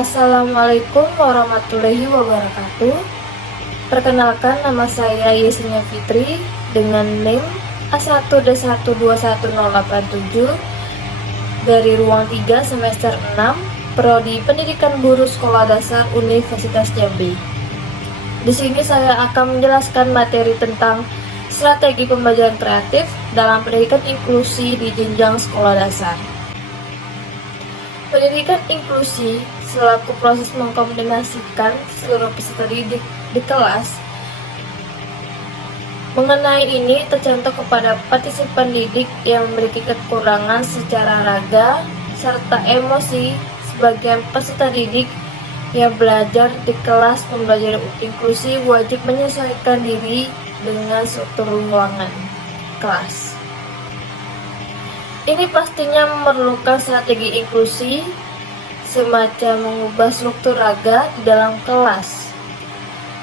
Assalamualaikum warahmatullahi wabarakatuh. Perkenalkan, nama saya Yesenia Fitri dengan NIM A1D1211087 dari Ruang 3 semester 6 Prodi Pendidikan Guru Sekolah Dasar Universitas Jambi. Di sini saya akan menjelaskan materi tentang strategi pembelajaran kreatif dalam pendidikan inklusi di jenjang sekolah dasar. Pendidikan inklusi selaku proses mengkombinasikan seluruh peserta didik di kelas. Mengenai ini tercantum kepada partisipan didik yang memiliki kekurangan secara raga serta emosi. Sebagian peserta didik yang belajar di kelas pembelajaran inklusi wajib menyesuaikan diri dengan struktur ruangan kelas. Ini pastinya memerlukan strategi inklusi, semacam mengubah struktur raga di dalam kelas,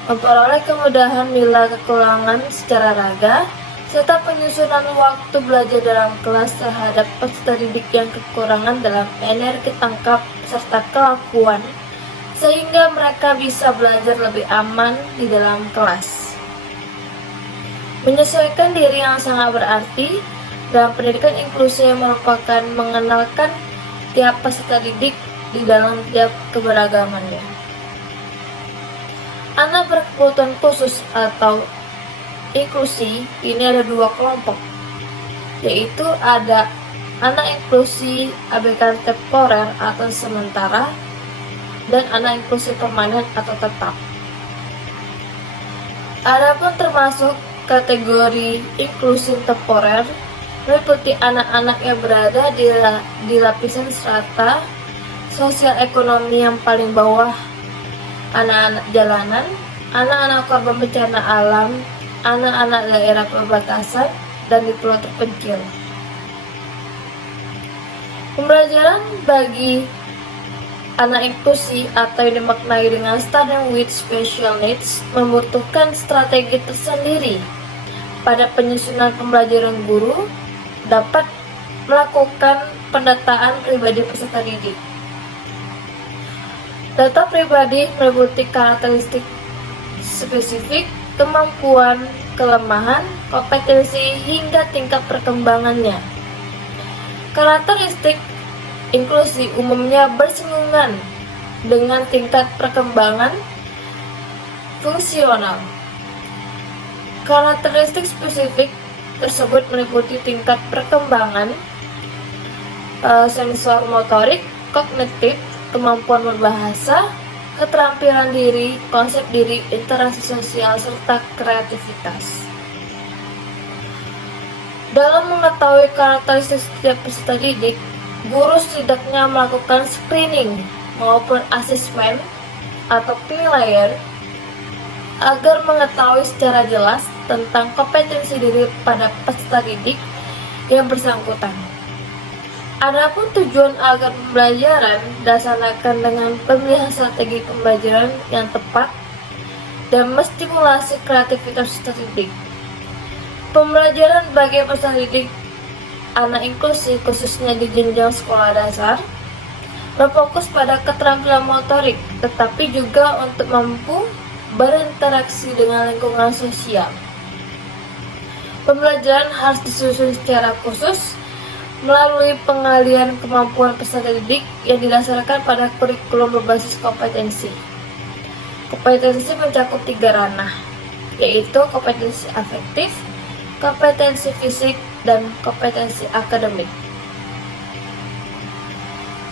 memperoleh kemudahan bila kekurangan secara raga, serta penyusunan waktu belajar dalam kelas terhadap peserta didik yang kekurangan dalam energi tangkap serta kelakuan, sehingga mereka bisa belajar lebih aman di dalam kelas. Menyesuaikan diri yang sangat berarti dalam pendidikan inklusi yang merupakan mengenalkan tiap peserta didik di dalam tiap keberagamannya. Anak berkebutuhan khusus atau inklusi ini ada dua kelompok, yaitu ada anak inklusi ABK temporer atau sementara dan anak inklusi permanen atau tetap. Adapun termasuk kategori inklusi temporer meliputi anak-anak yang berada di lapisan strata sosial ekonomi yang paling bawah, anak-anak jalanan, anak-anak korban bencana alam, anak-anak daerah perbatasan, dan di pulau terpencil. Pembelajaran bagi anak inklusi atau yang dimaknai dengan student with special needs membutuhkan strategi tersendiri pada penyusunan pembelajaran. Guru dapat melakukan pendataan pribadi peserta didik. Data pribadi meliputi karakteristik spesifik, kemampuan, kelemahan, kompetensi, hingga tingkat perkembangannya. Karakteristik inklusi umumnya bersinggungan dengan tingkat perkembangan fungsional. Karakteristik spesifik tersebut meliputi tingkat perkembangan sensor motorik, kognitif, kemampuan berbahasa, keterampilan diri, konsep diri, interaksi sosial, serta kreativitas. Dalam mengetahui karakteristik setiap peserta didik, guru setidaknya melakukan screening maupun asesmen atau penilaian agar mengetahui secara jelas tentang kompetensi diri pada peserta didik yang bersangkutan. Adapun tujuan agar pembelajaran dilaksanakan dengan pemilihan strategi pembelajaran yang tepat dan menstimulasi kreativitas peserta didik. Pembelajaran bagi peserta didik anak inklusi khususnya di jenjang sekolah dasar berfokus pada keterampilan motorik, tetapi juga untuk mampu berinteraksi dengan lingkungan sosial. Pembelajaran harus disusun secara khusus melalui pengalihan kemampuan peserta didik yang didasarkan pada kurikulum berbasis kompetensi. Kompetensi mencakup 3 ranah, yaitu kompetensi afektif, kompetensi fisik, dan kompetensi akademik.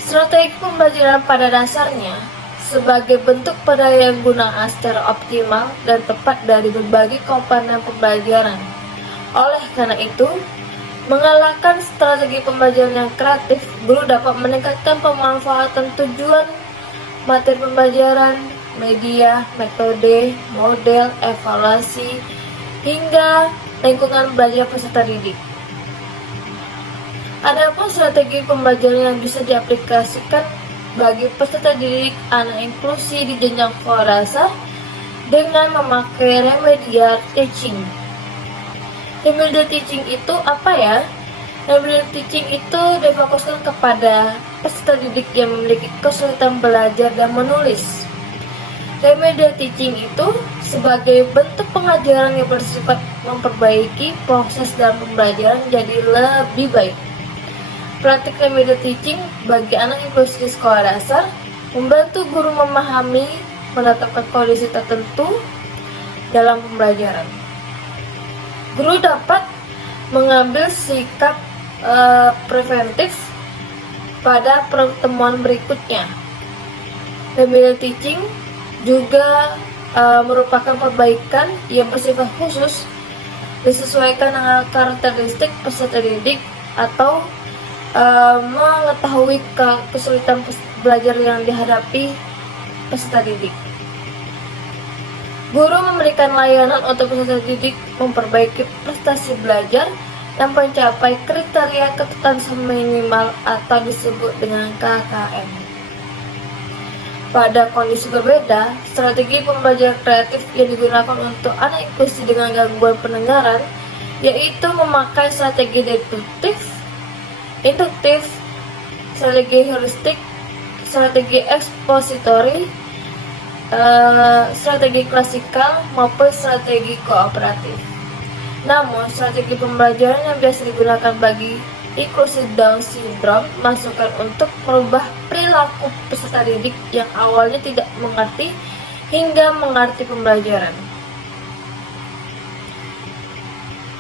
Strategi pembelajaran pada dasarnya sebagai bentuk pendaya gunaan secara optimal dan tepat dari berbagai komponen pembelajaran. Oleh karena itu, mengalahkan strategi pembelajaran yang kreatif, guru dapat meningkatkan pemanfaatan tujuan materi pembelajaran, media, metode, model, evaluasi, hingga lingkungan belajar peserta didik. Adapun strategi pembelajaran yang bisa diaplikasikan bagi peserta didik anak inklusi di jenjang sekolah dasar dengan memakai remedial teaching. Remedial teaching itu apa ya? Remedial teaching itu difokuskan kepada peserta didik yang memiliki kesulitan belajar dan menulis. Remedial teaching itu sebagai bentuk pengajaran yang bersifat memperbaiki proses dalam pembelajaran jadi lebih baik. Praktik remedial teaching bagi anak inklusi di sekolah dasar membantu guru memahami, menetapkan kondisi tertentu dalam pembelajaran. Guru dapat mengambil sikap preventif pada pertemuan berikutnya. Remedial teaching juga merupakan perbaikan yang bersifat khusus disesuaikan dengan karakteristik peserta didik atau mengetahui kesulitan belajar yang dihadapi peserta didik. Guru memberikan layanan untuk peserta didik memperbaiki prestasi belajar yang mencapai kriteria ketetansan minimal atau disebut dengan KKM. Pada kondisi berbeda, strategi pembelajaran kreatif yang digunakan untuk anak inklusi dengan gangguan pendengaran yaitu memakai strategi deduktif, induktif, strategi heuristik, strategi ekspositori, strategi klasikal maupun strategi kooperatif. Namun, strategi pembelajaran yang biasa digunakan bagi inklusi Down syndrome masukkan untuk merubah perilaku peserta didik yang awalnya tidak mengerti hingga mengerti pembelajaran.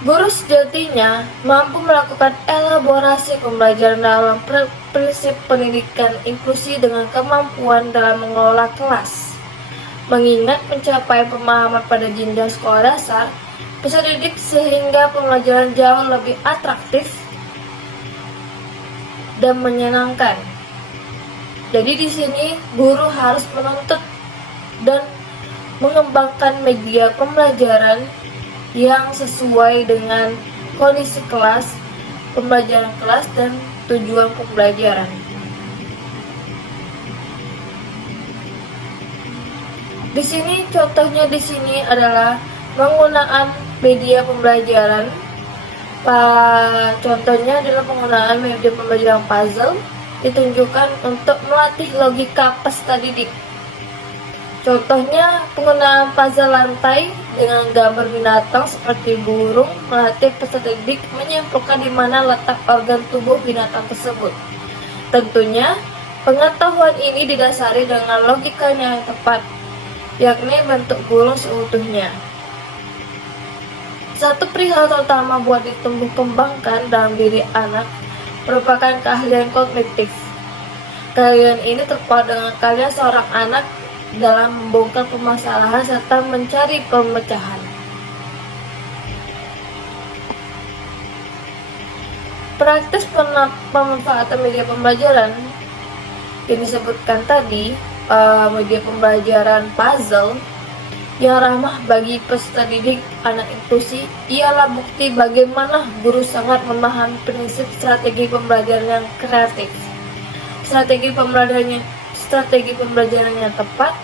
Guru sejatinya mampu melakukan elaborasi pembelajaran dalam prinsip pendidikan inklusi dengan kemampuan dalam mengelola kelas. Mengingat pencapaian pemahaman pada jenjang sekolah dasar, peserta didik sehingga pembelajaran jauh lebih atraktif dan menyenangkan. Jadi di sini guru harus menuntut dan mengembangkan media pembelajaran yang sesuai dengan kondisi kelas, pembelajaran kelas dan tujuan pembelajaran. Di sini contohnya adalah penggunaan media pembelajaran. Contohnya adalah penggunaan media pembelajaran puzzle ditunjukkan untuk melatih logika peserta didik. Contohnya penggunaan puzzle lantai dengan gambar binatang seperti burung melatih peserta didik menyimpulkan di mana letak organ tubuh binatang tersebut. Tentunya pengetahuan ini didasari dengan logikanya yang tepat, yakni bentuk burung seutuhnya. Satu perihal terutama buat ditumbuh kembangkan dalam diri anak merupakan keahlian kognitif. Keahlian ini terpaut dengan keahlian seorang anak dalam membongkar permasalahan serta mencari pemecahan. Praktis pemanfaatan media pembelajaran yang disebutkan tadi, media pembelajaran puzzle yang ramah bagi peserta didik anak inklusi ialah bukti bagaimana guru sangat memahami prinsip strategi pembelajaran yang kreatif. Strategi pembelajaran yang tepat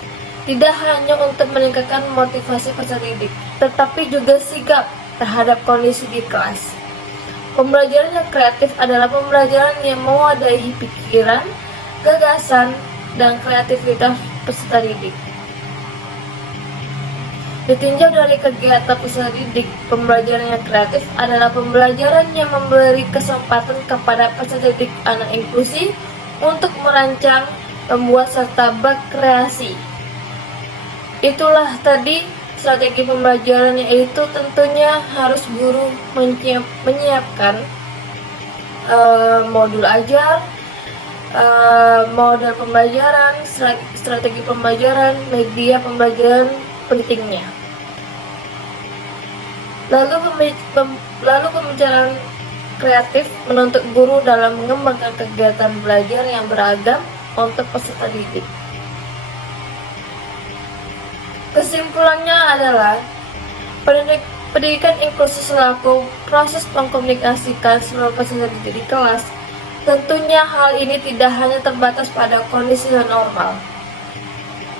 tidak hanya untuk meningkatkan motivasi peserta didik, tetapi juga sigap terhadap kondisi di kelas. Pembelajaran yang kreatif adalah pembelajaran yang mewadahi pikiran, gagasan, dan kreativitas peserta didik. Ditinjau dari kegiatan peserta didik, pembelajaran yang kreatif adalah pembelajaran yang memberi kesempatan kepada peserta didik anak inklusi untuk merancang, membuat, serta berkreasi. Itulah tadi strategi pembelajaran, yaitu tentunya harus guru menyiapkan modul ajar, model pembelajaran, strategi pembelajaran, media pembelajaran pentingnya. Lalu pembicaraan kreatif menuntut guru dalam mengembangkan kegiatan belajar yang beragam untuk peserta didik. Kesimpulannya adalah pendidikan inklusi selaku proses mengkomunikasikan seluruh peserta didik di kelas. Tentunya hal ini tidak hanya terbatas pada kondisi normal,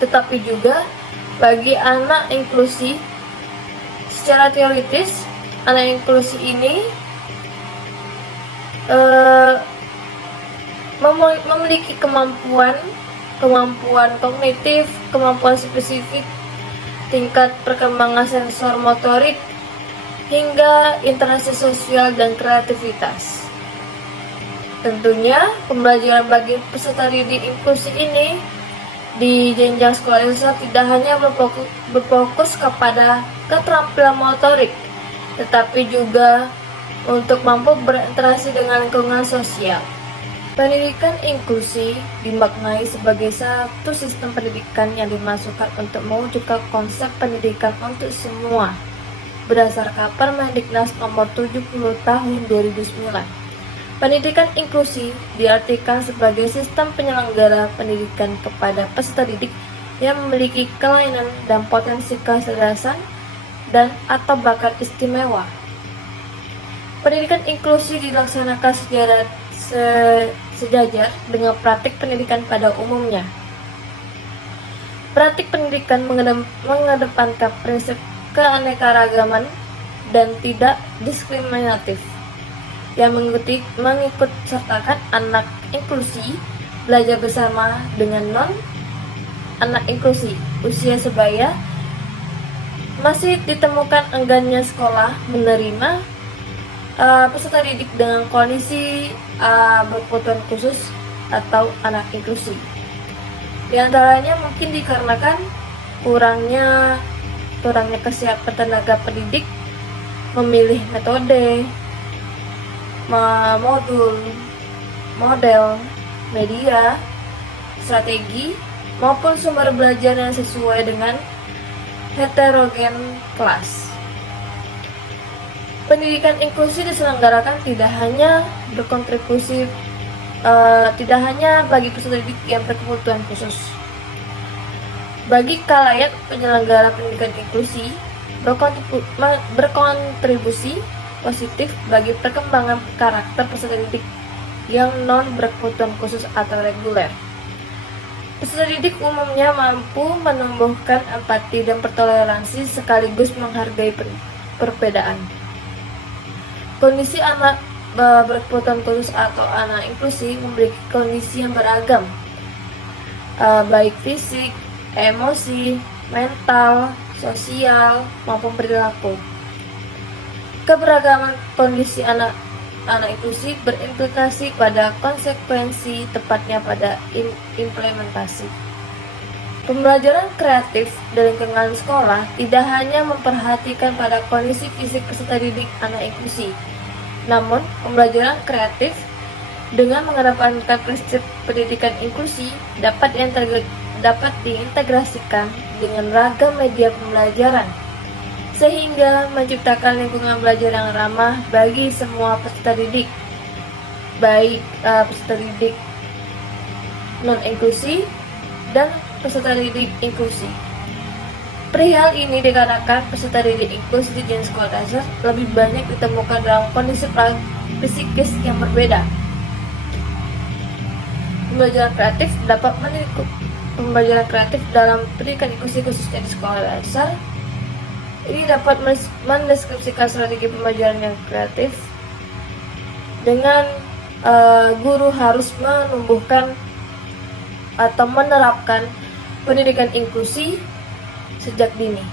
tetapi juga bagi anak inklusi. Secara teoritis, anak inklusi ini memiliki kemampuan kognitif, kemampuan spesifik, tingkat perkembangan sensor motorik, hingga interaksi sosial dan kreativitas. Tentunya, pembelajaran bagi peserta didik inklusi ini di jenjang sekolah dasar tidak hanya berfokus kepada keterampilan motorik, tetapi juga untuk mampu berinteraksi dengan lingkungan sosial. Pendidikan inklusi dimaknai sebagai satu sistem pendidikan yang dimasukkan untuk mewujudkan konsep pendidikan untuk semua berdasarkan Permendiknas Nomor 70 Tahun 2009. Pendidikan inklusi diartikan sebagai sistem penyelenggara pendidikan kepada peserta didik yang memiliki kelainan dan potensi kecerdasan dan atau bakat istimewa. Pendidikan inklusi dilaksanakan sejajar dengan praktik pendidikan pada umumnya. Praktik pendidikan mengedepankan prinsip keanekaragaman dan tidak diskriminatif, yang mengikut sertakan anak inklusi belajar bersama dengan non-anak inklusi. Usia sebaya masih ditemukan enggannya sekolah menerima peserta didik dengan kondisi berkebutuhan khusus atau anak inklusi. Di antaranya mungkin dikarenakan kurangnya kesiapan tenaga pendidik memilih metode, model, media, strategi, maupun sumber belajar yang sesuai dengan heterogen kelas. Pendidikan inklusi diselenggarakan tidak hanya bagi peserta didik yang berkebutuhan khusus. Bagi khalayak penyelenggara pendidikan inklusi berkontribusi positif bagi perkembangan karakter peserta didik yang non berkebutuhan khusus atau reguler. Peserta didik umumnya mampu menumbuhkan empati dan bertoleransi sekaligus menghargai perbedaan. Kondisi anak berkebutuhan khusus atau anak inklusi memiliki kondisi yang beragam, baik fisik, emosi, mental, sosial, maupun perilaku. Keberagaman kondisi anak inklusi berimplikasi pada konsekuensi, tepatnya pada implementasi. Pembelajaran kreatif di lingkungan sekolah tidak hanya memperhatikan pada kondisi fisik peserta didik anak inklusi, namun pembelajaran kreatif dengan mengedepankan prinsip pendidikan inklusi dapat diintegrasikan dengan ragam media pembelajaran, sehingga menciptakan lingkungan belajar yang ramah bagi semua peserta didik, baik peserta didik non-inklusi dan peserta didik inklusi. Perihal ini dikarenakan peserta didik inklusi di jenjang sekolah dasar lebih banyak ditemukan dalam kondisi psikis yang berbeda. Pembelajaran kreatif dalam pendidikan inklusi khususnya di sekolah dasar ini dapat mendeskripsikan strategi pembelajaran yang kreatif dengan guru harus menumbuhkan atau menerapkan pendidikan inklusi sejak dini.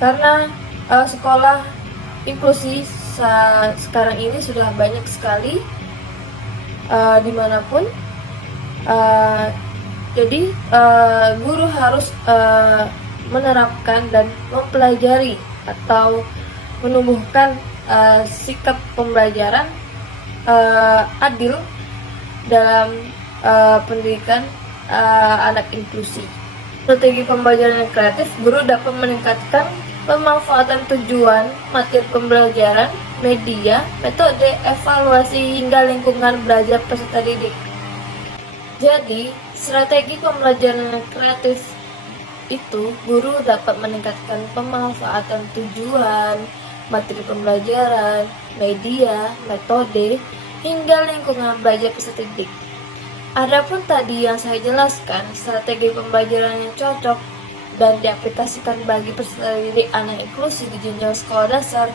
Karena sekolah inklusi sekarang ini sudah banyak sekali dimanapun, jadi guru harus menerapkan dan mempelajari atau menumbuhkan sikap pembelajaran adil dalam pendidikan anak inklusi. Strategi pembelajaran yang kreatif, guru dapat meningkatkan pemanfaatan tujuan, materi pembelajaran, media, metode, evaluasi, hingga lingkungan belajar peserta didik. Jadi, strategi pembelajaran yang kreatif itu, guru dapat meningkatkan pemanfaatan tujuan, materi pembelajaran, media, metode, hingga lingkungan belajar peserta didik. Adapun tadi yang saya jelaskan, strategi pembelajaran yang cocok dan diaplikasikan bagi peserta didik anak inklusi di jenjang sekolah dasar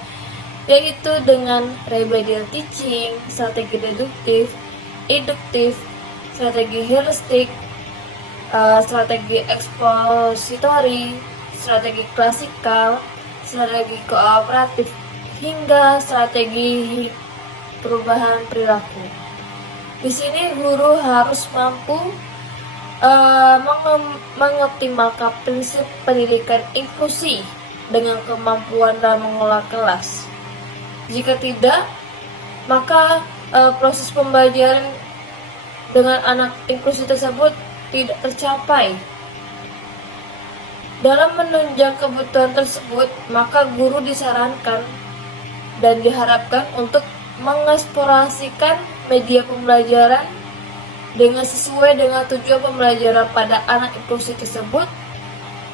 yaitu dengan remedial teaching, strategi deduktif, induktif, strategi heuristik, strategi ekspositori, strategi klasikal, strategi kooperatif, hingga strategi perubahan perilaku. Di sini guru harus mampu mengoptimalkan prinsip pendidikan inklusi dengan kemampuan dalam mengelola kelas. Jika tidak, maka proses pembelajaran dengan anak inklusi tersebut tidak tercapai. Dalam menunjang kebutuhan tersebut, maka guru disarankan dan diharapkan untuk mengeksplorasikan media pembelajaran dengan sesuai dengan tujuan pembelajaran pada anak inklusi tersebut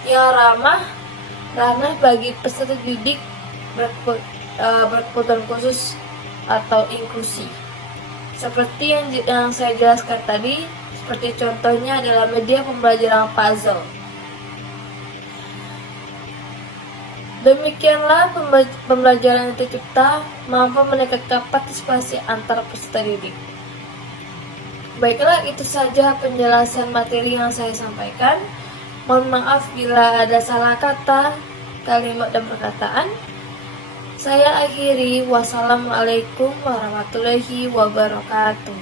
yang ramah bagi peserta didik berkebutuhan khusus atau inklusi. Seperti yang saya jelaskan tadi, seperti contohnya adalah media pembelajaran puzzle. Demikianlah pembelajaran yang tercipta mampu meningkatkan partisipasi antar peserta didik. Baiklah, itu saja penjelasan materi yang saya sampaikan. Mohon maaf bila ada salah kata, kalimat, dan perkataan. Saya akhiri. Wassalamualaikum warahmatullahi wabarakatuh.